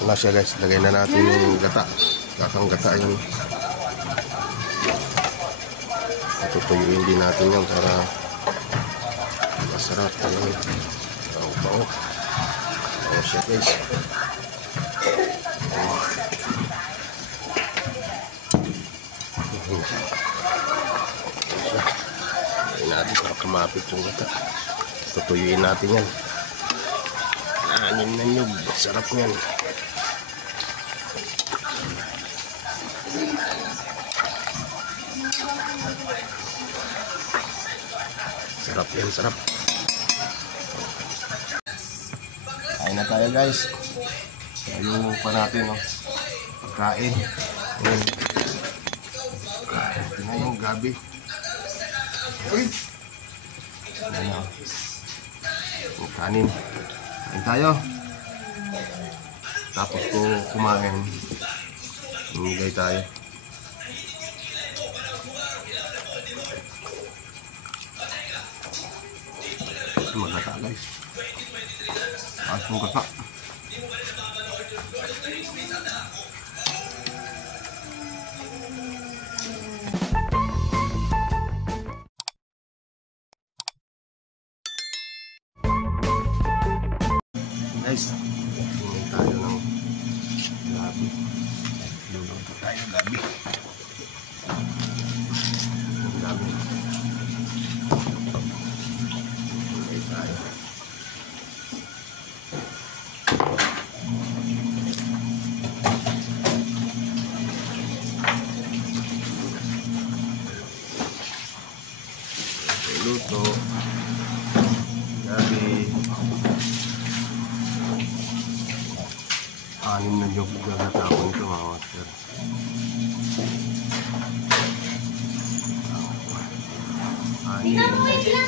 Wala siya guys, lagay na natin yung gata. Kakang gata yun. Tutuyuin din natin yan para masarap. Bao-bao. Bao siya guys. Lagay natin para kumapit yung gata. Tutuyuin natin yan. Anim na nyug. Sarap yan. Sarap yan, sarap. Kain na tayo guys. Ayun pa natin, oh. Pagkain. Ayan. Ito na yung gabi. Uy! Ayan, oh. Yung kanin. Kain tayo. Tapos ko kumain. Umigay tayo. Magkata guys. Ayos mong kata. Guys, tingin tayo ng gabi. Luluto tayo gabi. Gabi. Tingin tayo. Luto gabi. Anim na job gagatapon ito mga master. Anim na job.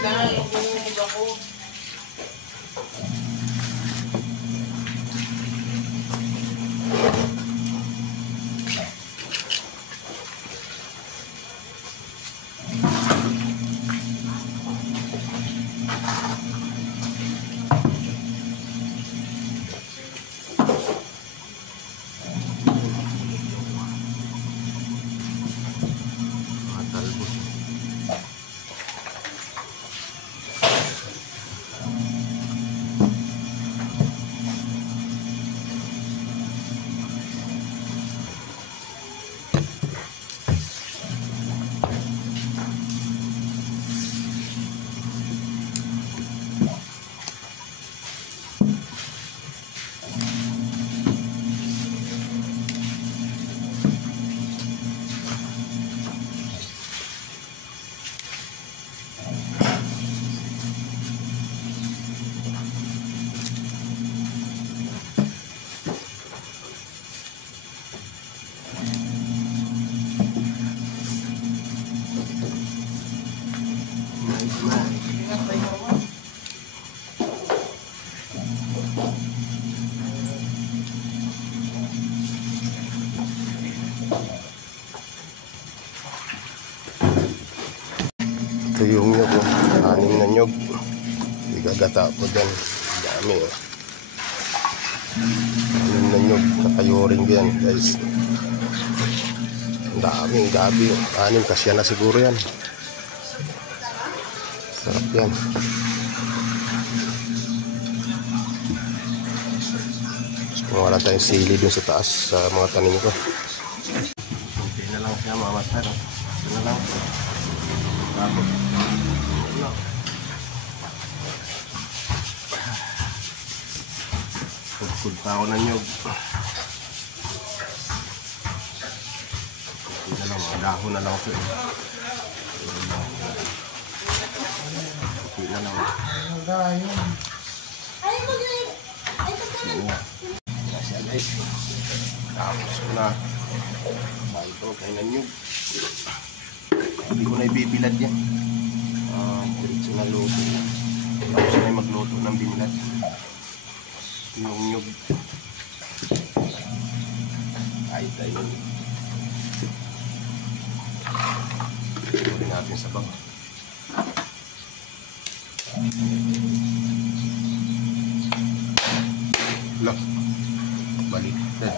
Ito yung nyog, oh. Anim na nyog. Igagata ko dyan. Dami, oh. Anim na nyog. Kakayuring yan, guys. Ang daming gabi. Anim, kasya na siguro yan. Sarap yan. Kung wala tayong sili dun sa taas sa mga tanim ko. Kunti na lang siya, mga master. Ito na lang. Tapos pagkud pa ako ng nyog. Hindi na lang, mga dahon na lang ito eh. Hindi na lang. Nasa guys. Tapos ko na. Bago ko kayo ng nyog. Hindi ko na ibibilad yan. Diretso na luto. Tapos na magluto ng binilad. Yung nyug. Ay tayo. Pwede natin sa bang. Look. baliktad.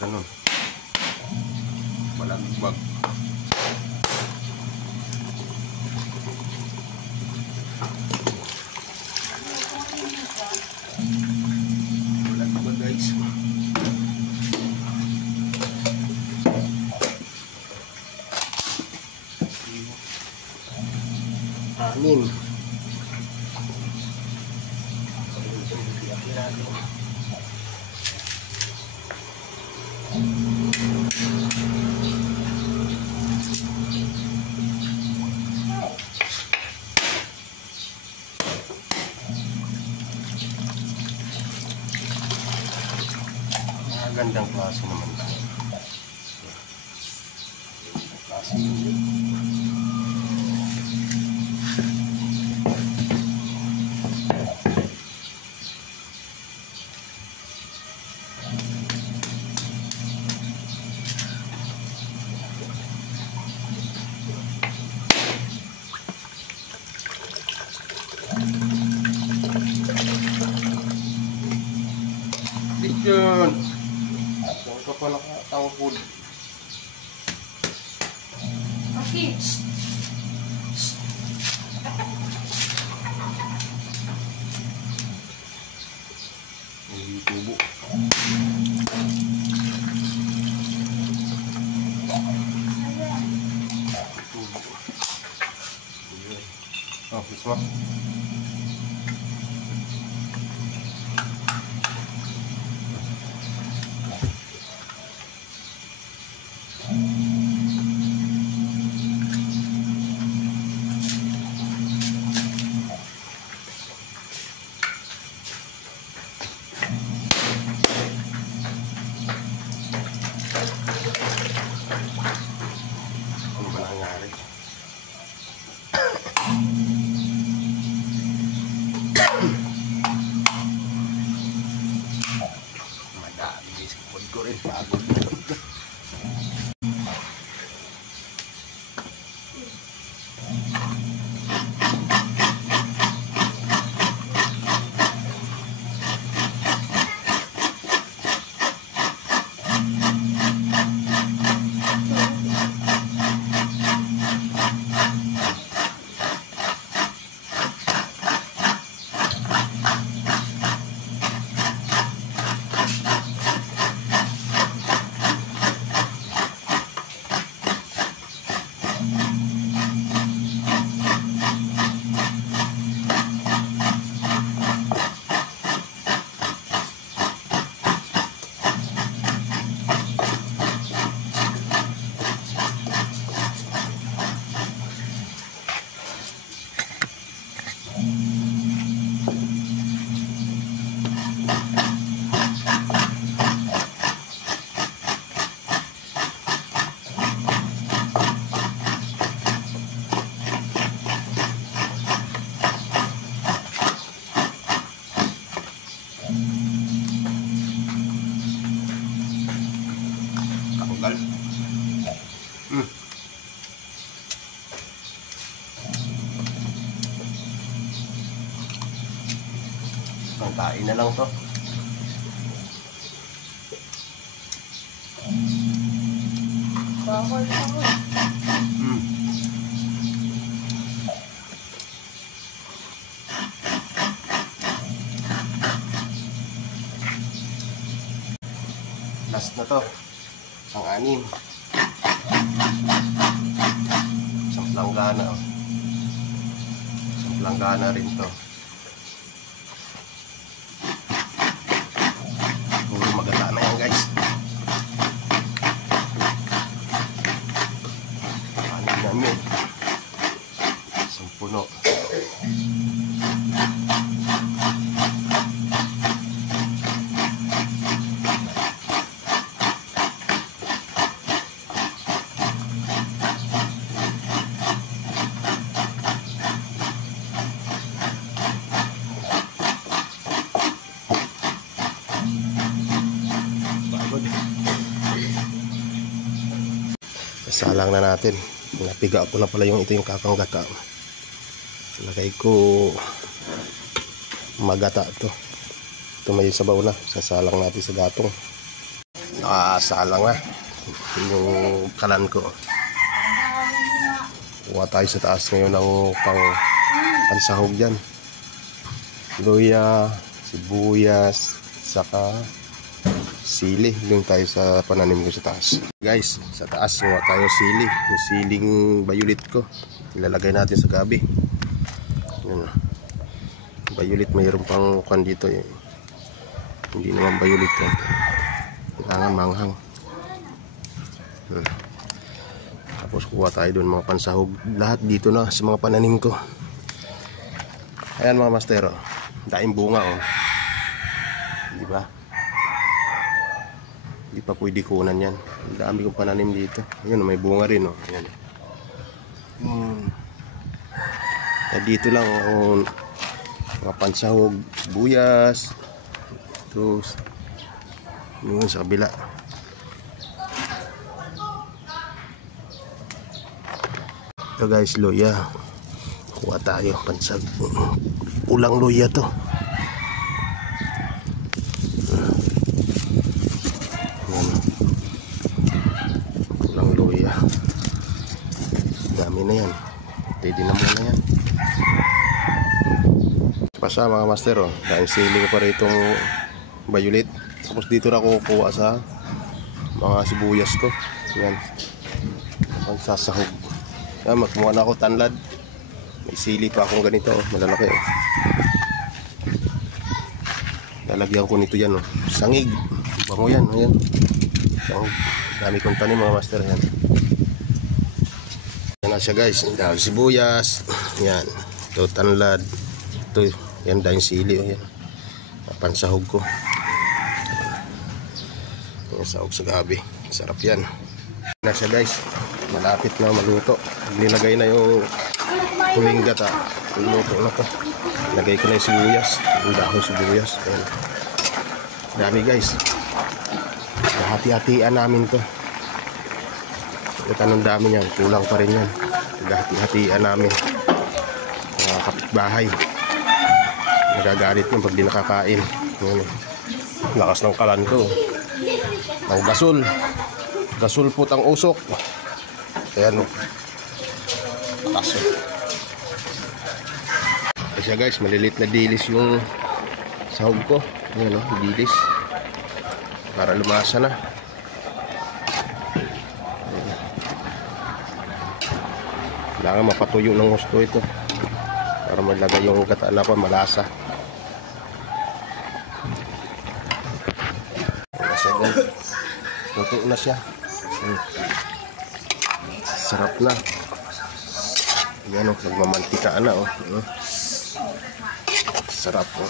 Ganun. Balagbag. Balagbag guys. Anim. Gandang klase naman tayo. Klase yun. Yun. Saan ka pa nakatangkod? Okay. May tubo. Tubo. Oh, this one. Ano ba nangyari? Madami sa likod ko rin. Pagod na. Kakunggal. Pangkain na lang to. Bawal ako. Last na to. Ang anim. Isang planggana. Isang planggana rin to. Puro magata na yan guys. Anim namin. Isang puno. Salang na natin. Napiga ko na pala ito yung kakanggata. Lagay ko magata to. Ito may sabaw na. Sasalang natin sa gatong. Nakasalang na yung kalan ko. Kuha tayo sa taas ngayon ng pansahog dyan. Luya, sibuyas, saka sili. Doon tayo sa pananim ko sa taas. Guys, sa taas kuha tayo sili. Yung siling violet ko. Ilalagay natin sa gabi. Yun. Violet, mayroon pang kwan dito eh. Hindi naman violet ko. Kailangan manghang. Tapos kuha tayo doon mga pansahog. Lahat dito na sa mga pananim ko. Ayan mga mastero. Daing bunga oh. Di ba? Hindi pa pwede kunan yan. Ang dami kong pananim dito. Ayan, may bunga rin oh. Ayan. Dito lang oh, mga pansahog, buyas. Tapos yun sa kabila. Ito guys, luya. Kuha tayo pansag. Ulang luya to. Ulang luya. Dami na yan. Pwede na muna yan. Pasa mga master oh. Dahil sili ko pa rito violet. Tapos dito na kukuha sa mga sibuyas ko. Yan. Pagsasahog. Yan, magkumuha na ako tanlad. May sili pa akong ganito oh. Malalaki oh. Lalagyan ko nito yan oh. Sangig. Bango yan. Ayan. Sangig. Dami kong tanim mga master. Yan. Yan na siya guys. Dahil sibuyas. Yan. Ito tanlad. Ito. Yan dahil sili oh. Yan. Pansahog ko. Yan, sahog sa gabi. Sarap yan. Na siya guys. Malapit na maluto. Nilagay na yung huling gata. Luto na to. Lagay ko na yung sibuyas. Yung dahon sibuyas. Ayan. Dami guys. Hati-hatian namin to. Ito anong dami yan. Kulang pa rin yan. Hati-hatian namin. Mga kapitbahay. Nagagalit yun pag di nakakain. Ayan. Lakas ng kalan ko. Ang gasol. Gasol po ang usok. Ayan o. Gasol. Kasi guys, malilit na dilis yung sahog ko. Ayan o, dilis. Para lumasa na. Kailangan mapatuyo ng gusto ito. Para malagay yung kataan ako, malasa. Luto na siya. Sarap na. Yan o, nagmamantika na o. Sarap o.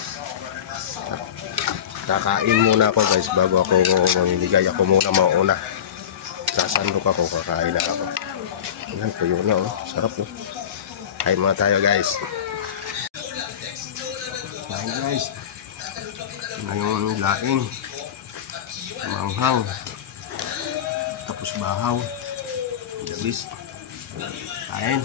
Kakain muna ako guys bago ako mamimigay. Ako muna mauna. Sasandok ako, kakain na ako. Yan, tuyo na o. Sarap o. Kain muna tayo guys. Kain guys. Ngayong laing. Manghang. Tapos bahaw. Dalis. Kain.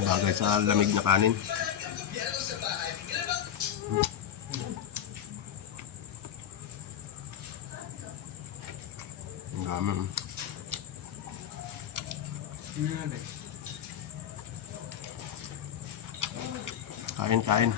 Bagay sa lamig na kanin. Ang dami. Kain, kain.